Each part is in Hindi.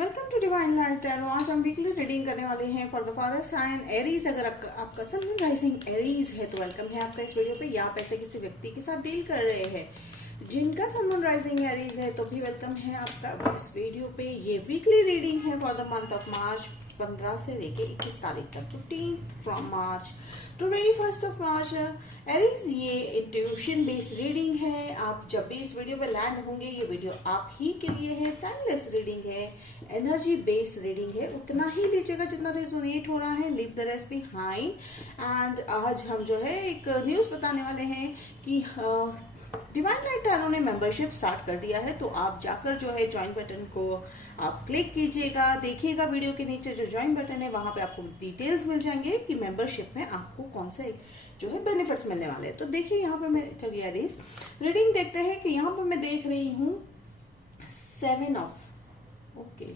Welcome to divine light tarot. आज हम वीकली रीडिंग करने वाले हैं for the fire sign Aries. अगर आपका सन राइजिंग एरीज है तो वेलकम है आपका इस वीडियो पे, या आप ऐसे किसी व्यक्ति के साथ डील कर रहे हैं जिनका सन राइजिंग एरीज है तो भी वेलकम है आपका इस वीडियो पे। ये वीकली रीडिंग है for the month of March 15 से लेके 21 तारीख तक, 15 from March two 21 of March. Aries ये इंट्यूशन बेस्ड रीडिंग है। आप जब भी इस वीडियो पे लैंड होंगे ये वीडियो आप ही के लिए है। टाइमलेस रीडिंग है, एनर्जी बेस्ड रीडिंग है। उतना ही लीजिएगा जितना रेजोनेट हो रहा है, leave the rest behind. And आज हम जो है एक न्यूज बताने वाले हैं कि डिवाइन लाइट टैरो ने मेंबरशिप स्टार्ट कर दिया है। तो आप जाकर जो है ज्वाइन बटन को आप क्लिक कीजिएगा, देखिएगा वीडियो के नीचे जो ज्वाइन बटन है वहां पे आपको डिटेल्स मिल जाएंगे कि मेंबरशिप में आपको कौन से जो है बेनिफिट्स मिलने वाले हैं। तो देखिए यहाँ पे मैं चलिए एरीज रीडिंग देखते हैं कि यहाँ पे मैं देख रही हूँ 7 ऑफ ओके,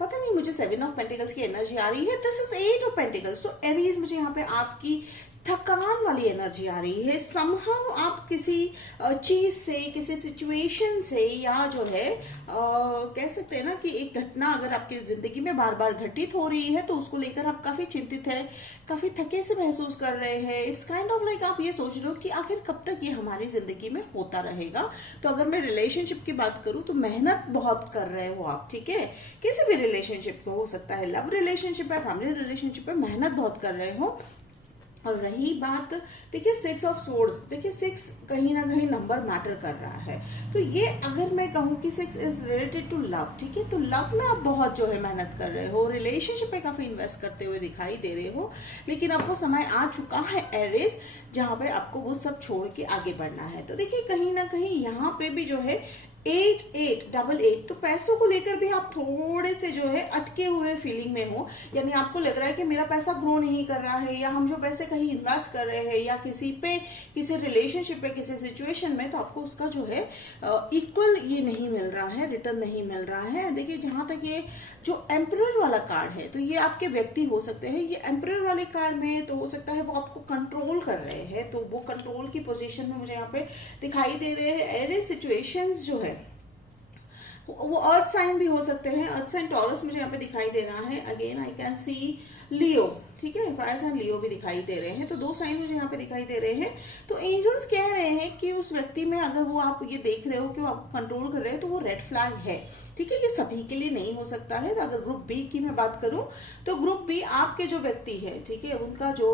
पता नहीं मुझे 7 ऑफ पेंटिकल्स की एनर्जी आ रही है। This is 8 of pentacles. तो एरीज मुझे यहाँ पे आपकी थकान वाली एनर्जी आ रही है। समहाउ आप किसी चीज से, किसी सिचुएशन से, या जो है कह सकते हैं ना कि एक घटना अगर आपकी जिंदगी में बार बार घटित हो रही है तो उसको लेकर आप काफी चिंतित है, काफी थके से महसूस कर रहे हैं। इट्स काइंड ऑफ लाइक आप ये सोच रहे हो कि आखिर कब तक ये हमारी जिंदगी में होता रहेगा। तो अगर मैं रिलेशनशिप की बात करूं तो मेहनत बहुत कर रहे हो आप, ठीक है। किसी भी रिलेशनशिप को, हो सकता है लव रिलेशनशिप है, फैमिली रिलेशनशिप है, मेहनत बहुत कर रहे हो। और रही बात, देखिए 6 ऑफ सोर्ड्स, देखिए 6 कहीं ना कहीं नंबर मैटर कर रहा है। तो ये अगर मैं कहूँ कि 6 इज रिलेटेड टू लव, ठीक है। तो लव में आप बहुत जो है मेहनत कर रहे हो, रिलेशनशिप में काफी इन्वेस्ट करते हुए दिखाई दे रहे हो, लेकिन अब वो समय आ चुका है एरीज जहां पे आपको वो सब छोड़ के आगे बढ़ना है। तो देखिए कहीं ना कहीं यहाँ पे भी जो है 8888, तो पैसों को लेकर भी आप थोड़े से जो है अटके हुए फीलिंग में हो। यानी आपको लग रहा है कि मेरा पैसा ग्रो नहीं कर रहा है, या हम जो पैसे कहीं इन्वेस्ट कर रहे हैं या किसी पे, किसी रिलेशनशिप पे, किसी सिचुएशन में, तो आपको उसका जो है इक्वल ये नहीं मिल रहा है, रिटर्न नहीं मिल रहा है। देखिए जहां तक ये जो एम्परर वाला कार्ड है, तो ये आपके व्यक्ति हो सकते हैं। ये एम्परर वाले कार्ड में तो हो सकता है वो आपको कंट्रोल कर रहे हैं, तो वो कंट्रोल की पोजीशन में मुझे यहाँ पे दिखाई दे रहे हैं। एरी सिचुएशंस जो है वो अर्थ साइन भी हो सकते हैं। अर्थ साइन टॉरस मुझे यहाँ पे दिखाई दे रहा है। अगेन आई कैन सी लियो, ठीक है, फायर साइन लियो भी दिखाई दे रहे हैं। तो 2 साइन मुझे यहाँ पे दिखाई दे रहे हैं। तो एंजल्स कह रहे हैं कि उस व्यक्ति में अगर वो आप ये देख रहे हो कि वो आपको कंट्रोल कर रहे हैं तो वो रेड फ्लैग है, ठीक है। ये सभी के लिए नहीं हो सकता है। तो अगर ग्रुप बी की मैं बात करूं तो ग्रुप बी आपके जो व्यक्ति है, ठीक है, उनका जो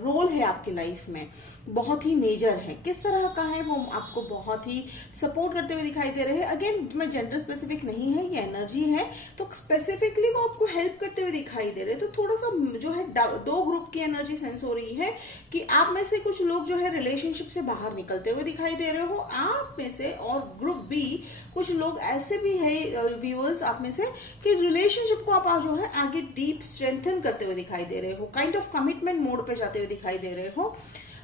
रोल है आपकी लाइफ में बहुत ही मेजर है। किस तरह का है, वो आपको बहुत ही सपोर्ट करते हुए दिखाई दे रहे हैं। अगेन मैं जेंडर स्पेसिफिक नहीं है, ये एनर्जी है, तो स्पेसिफिकली वो आपको हेल्प करते हुए दिखाई दे रहे हैं। तो थोड़ा सा जो है 2 ग्रुप की एनर्जी सेंस हो रही है कि आप में से कुछ लोग जो है रिलेशनशिप से बाहर निकलते हुए दिखाई दे रहे हो आप में से, और ग्रुप बी कुछ लोग ऐसे भी है व्यूअर्स आप में से कि रिलेशनशिप को आप जो है आगे डीप स्ट्रेंथन करते हुए दिखाई दे रहे हो, काइंड ऑफ कमिटमेंट मोड पे जाते हुए दिखाई दे रहे हो।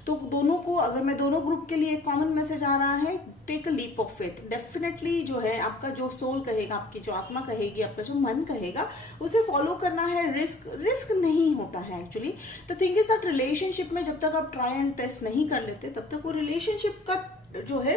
तो दोनों को, अगर मैं दोनों ग्रुप के लिए एक कॉमन मैसेज आ रहा है, take a leap of faith. Definitely जो है आपका जो सोल कहेगा, आपकी जो आत्मा कहेगी, आपका जो मन कहेगा, उसे फॉलो करना है। रिस्क नहीं होता है actually. The thing is that relationship में जब तक आप ट्राई एंड टेस्ट नहीं कर लेते तब तक वो रिलेशनशिप का जो है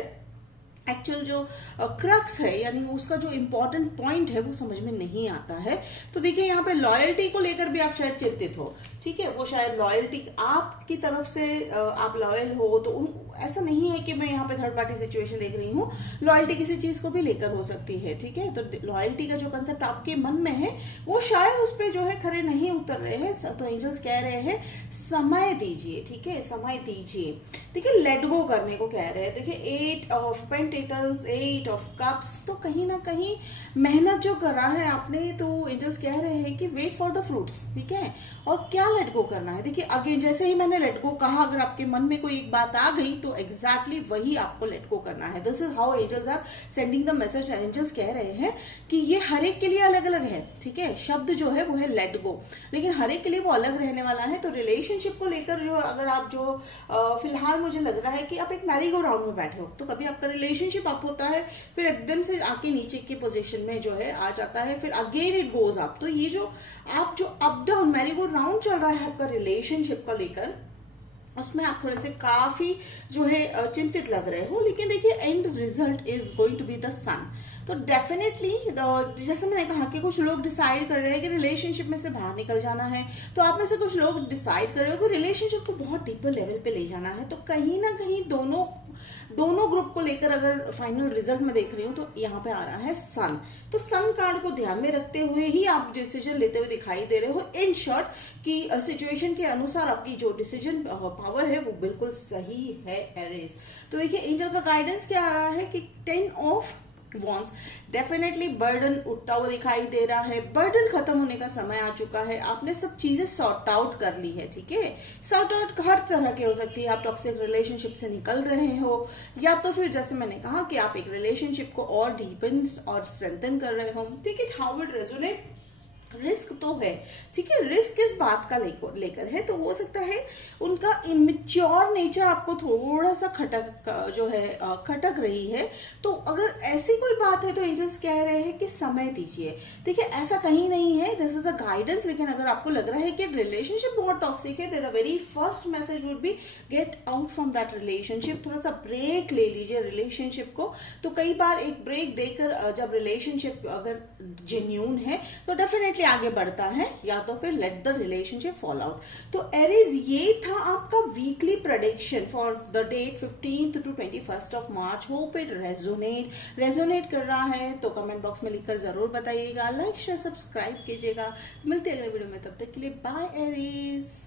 एक्चुअल जो क्रक्स है, यानी उसका जो इम्पोर्टेंट पॉइंट है वो समझ में नहीं आता है। तो देखिए यहाँ पे लॉयल्टी को लेकर भी आप शायद चिंतित हो, ठीक है। वो शायद लॉयल्टी आपकी तरफ से आप लॉयल हो, तो ऐसा नहीं है कि मैं यहाँ पे थर्ड पार्टी सिचुएशन देख रही हूँ। लॉयल्टी किसी चीज को भी लेकर हो सकती है, ठीक है। तो लॉयल्टी का जो कंसेप्ट आपके मन में है वो शायद उस पर जो है खरे नहीं उतर रहे हैं। तो एंजल्स कह रहे हैं समय दीजिए, ठीक है, समय दीजिए। देखिए लेट गो करने को कह रहे हैं। देखिए 8 ऑफ पेंटिकल्स, 8 ऑफ कप्स, तो कहीं ना कहीं मेहनत जो करा है आपने, तो एंजल्स कह रहे हैं कि वेट फॉर द फ्रूट्स, ठीक है। और क्या लेट गो करना है, देखिए अगेन जैसे ही मैंने लेट गो कहा, अगर आपके मन में कोई एक बात आ गई तो एग्जैक्टली वही आपको लेट गो करना है। This is how angels are sending the message. Angels कह रहे हैं कि ये हर एक के लिए अलग अलग है, ठीक है। शब्द जो है वो है लेट गो, लेकिन हर एक के लिए वो अलग रहने वाला है। तो रिलेशनशिप को लेकर जो अगर आप जो फिलहाल मुझे लग रहा है कि आप एक मैरी गो राउंड में बैठे हो, तो कभी आपका रिलेशनशिप अप होता है, फिर एकदम से आके नीचे की पोजीशन में जो है आ जाता है, फिर अगेन इट गोज अप। तो ये जो आप जो up down merry go round चल रहा है आपका रिलेशनशिप को लेकर, उसमें आप थोड़े से काफी जो है चिंतित लग रहे हो। लेकिन देखिए end result is going to be the sun. तो डेफिनेटली जैसे मैंने कहा कि कुछ लोग डिसाइड कर रहे हैं कि रिलेशनशिप में से बाहर निकल जाना है, तो आप में से कुछ लोग डिसाइड कर रहे हो कि रिलेशनशिप को बहुत डीपर लेवल पे ले जाना है। तो कहीं ना कहीं दोनों ग्रुप को लेकर अगर फाइनल रिजल्ट में देख रही हूँ तो यहाँ पे आ रहा है सन। तो सन कार्ड को ध्यान में रखते हुए ही आप डिसीजन लेते हुए दिखाई दे रहे हो। इन शॉर्ट कि सिचुएशन के अनुसार आपकी जो डिसीजन पावर है वो बिल्कुल सही है एरीज। तो देखिए एंजल का गाइडेंस क्या आ रहा है कि 10 ऑफ वॉन्स, डेफिनेटली बर्डन उठता हुआ दिखाई दे रहा है। बर्डन खत्म होने का समय आ चुका है, आपने सब चीजें सॉर्ट आउट कर ली है, ठीक है। सॉर्ट आउट हर तरह के हो सकती है, आप टॉक्सिक रिलेशनशिप से निकल रहे हो, या तो फिर जैसे मैंने कहा कि आप एक रिलेशनशिप को और डीपन और स्ट्रेंथन कर रहे हो, ठीक है। हाउ इट रेजोनेट, रिस्क तो है, ठीक है। रिस्क किस बात का लेकर है, तो हो सकता है उनका इमेच्योर नेचर आपको थोड़ा सा खटक रही है। तो अगर ऐसी कोई बात है तो एंजल्स कह रहे हैं कि समय दीजिए। देखिए ऐसा कहीं नहीं है, दिस इज अ गाइडेंस। लेकिन अगर आपको लग रहा है कि रिलेशनशिप बहुत टॉक्सिक है, the very first message would be get out from that relationship. थोड़ा सा ब्रेक ले लीजिए रिलेशनशिप को। तो कई बार एक ब्रेक देकर जब रिलेशनशिप अगर जेन्यून है तो डेफिनेटली आगे बढ़ता है, या तो फिर let the relationship fall out. तो एरीज ये था आपका weekly prediction for the date 15th to 21st of March. Hope it resonate कर रहा है तो कमेंट बॉक्स में लिखकर जरूर बताइएगा, लाइक शेयर सब्सक्राइब कीजिएगा। मिलते हैं अगले वीडियो में, तब तक के लिए बाय एरीज।